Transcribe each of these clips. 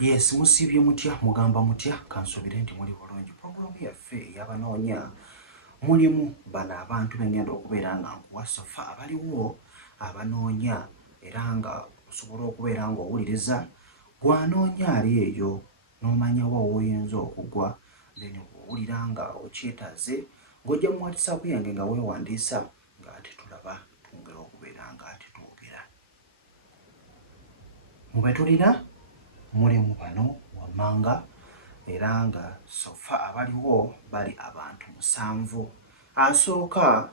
Yes, musibye mutya mugamba mutya kansubire nti muli bulungi. Programu yaffe eyabanoonya mulimu bano abantu bengenda okubeera nga nkuwa sofa abaliwo abanoonya era nga osobola okubeera nga owuliriza gwanoonya ali eyo n'omanyawo woyinza okugwa then owulira nga okyetaaze ng'ojja mu WhatsApp yange nga weewandiisa nga ate tulaba twongera okubeera nga ate twogera. Mubetulira mulimu bano wammanga era nga sofa abaliwo bali abantu 7. Asooka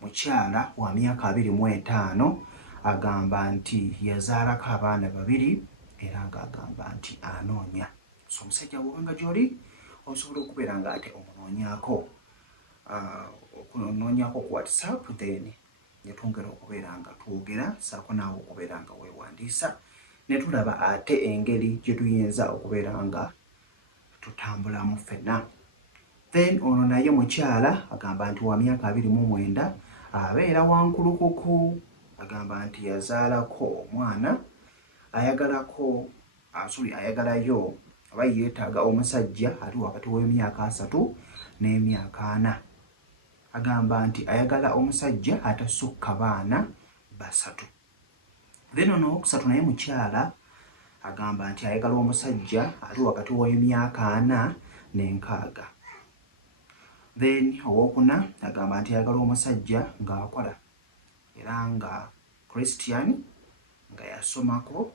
mukyala wa myaka 25 agamba nti yazaalako abaana 2 era ng'agamba nti anoonya. So omusajja bw'obanga gy'oli osobola okubeera nga ate omunoonyaako okunoonyaako ku WhatsApp then ne twongera okubeera nga twogera saako naawe okubeera nga weewandiisa ne tulaba ate engeri gye tuyinza okubeera nga tutambulamu ffenna. Then ono naye mukyala agamba nti wa myaka 29 abeera wankulukuku agamba nti yazaalako omwana ayagalayo aba yeetaaga omusajja ali wakati w'emyaka 3 n'emyaka 4. Agamba nti ayagala omusajja atasukka baana 3. Then ono owokusatu naye mukyala agamba nti ayagala omusajja ali wakati w'emyaka 4 n'enkaaga. Then owokuna agamba nti ayagala omusajja ng'akola era nga Christian nga yasomako.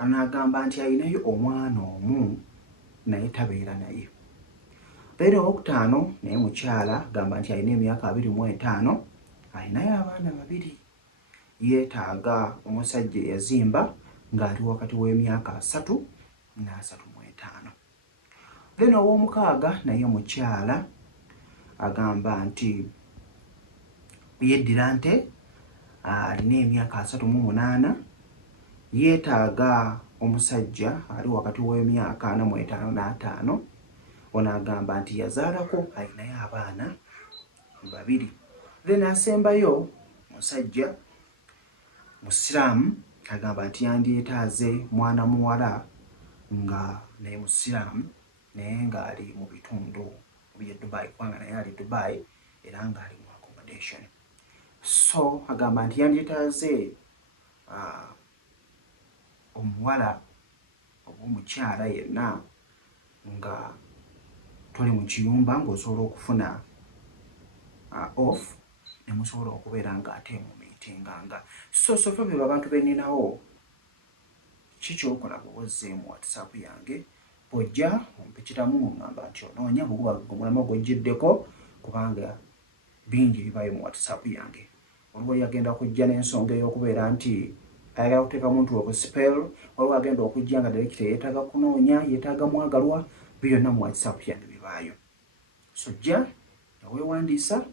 Anagamba nti ayinayo omwana omu naye tabeera naye. Then owokutaano naye mukyala agamba nti alina emyaka 25 alinayo abaana 2 yeetaaga omusajja eyazimba ng'ali wakati w'emyaka 3 n'35. Then ow'omukaaga naye mukyala agamba nti yeddira nte alina emyaka 38 yeetaaga omusajja ali wakati w'emyaka 45 n'5. Ono agamba nti yazaalako alinayo abaana 2. Then asembayo musajja musiraamu agamba nti yandyetaaze mwana muwala nga naye musiraamu naye ng'ali mu bitundu bya Dubai kubanga naye ali Dubai era ng'ali mu accommodation. So agamba nti yandyetaaze omuwala oba omukyala yenna nga tuli mu kiyumba ng'osobola okufuna off ne musobola okubeera ng'ate mu miitinganga. So sofa beba abantu benninawo kikyokola bw'ozze mu WhatsApp yange bw'ojja ompikiramu ngamba nti onoonya bweguba omulama gw'ojjiddeko kubanga bingi bibaayo mu WhatsApp yange. Waliwo yagenda kujja n'ensonga ey'okubeera nti ayagala kuteeka muntu okuspell, waliwo agenda okujja nga direkita yeetaaga kunoonya yeetaaga mwagalwa byonna mu WhatsApp yange bibaayo. So jja nga weewandiisa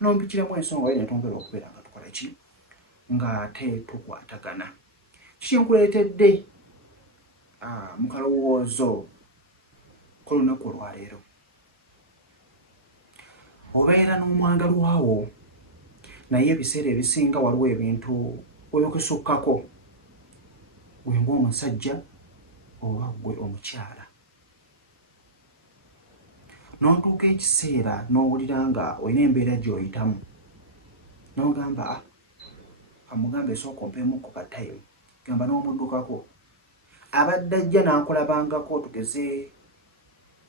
n'ompikiramu ensonga yo ne twongera okubeera nga tukola ki ng'ate tukwatagana. Kiki nkuleetedde mu kalowoozo k'olunaku olwaleero? Obeera n'omwagalwawo naye ebiseera ebisinga waliwo ebintu webikusukkako gwe ng'omusajja oba gwe omukyala. N'otuuka ekiseera n'owulira nga olina embeera gy'oyitamu n'ogamba amugambe esooka ompeemukko ka time gamba n'omuddukako abadde ajja n'akulabangako tugeze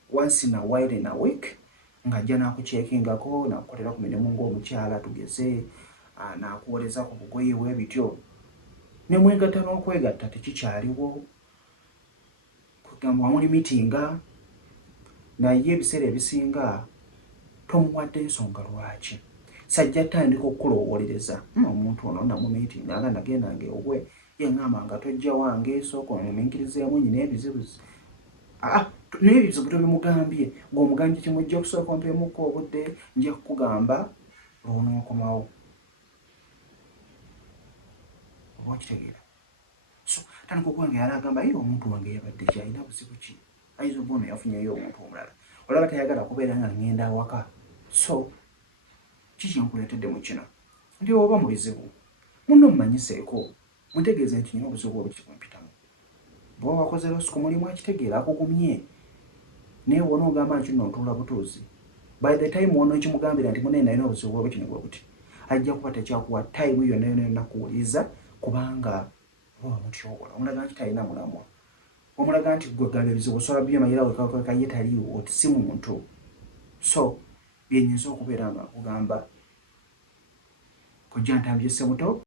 once in a while in a week ng'ajja n'akuceekingako n'akukolera ku mirimu ng'omukyala tugeze n'akuwoleza ku bugoye bwe bityo ne mwegatta n'okwegatta tekikyaliwo kugamba wamuli mitinga naye ebiseera ebisinga tomuwadde ensonga lwaki sajja tandika okukulowoolereza omuntu ono namumiitinga nga nagendanga ewuwe yaŋŋamba nga tojja wange sooka omuminkirizeemu nyina ebizibu naye ebizibu tobimugambye ng'omugambye kimujja okusooka ompeemukko obudde nja kukugamba lw'onookomawo oba okitegeera. So tandika okuba nga yali agamba ye omuntu wange yabadde kyalina buzibu ki ayinza okuba ono yafunyeyo omuntu omulala olaba tayagala kubeera nga ŋŋenda awaka. So kiki nkuleetedde mu kino nti oba mu bizibu munno mumanyiseeko mutegeeze nti nina obuzibu obukiti bwempitamu bw'oba wakoze loss ku mulimu akitegeera akugumye naye wona ogamba nti nno ntuula butuuzi by the time wona ekimugambira nti munene nalina obuzibu bwe buti ne bwe buti ajja kuba tekyakuwa time yonna yonna kuwuliriza kubanga oba mutyobola omulaga nti talina mulamwa omulaga nti gwe gamba ebizibu osobola byemayira wekakaka ye taliiwo oti si muntu so byenyinza okubeera nga nkugamba kojja ntambye Ssebuto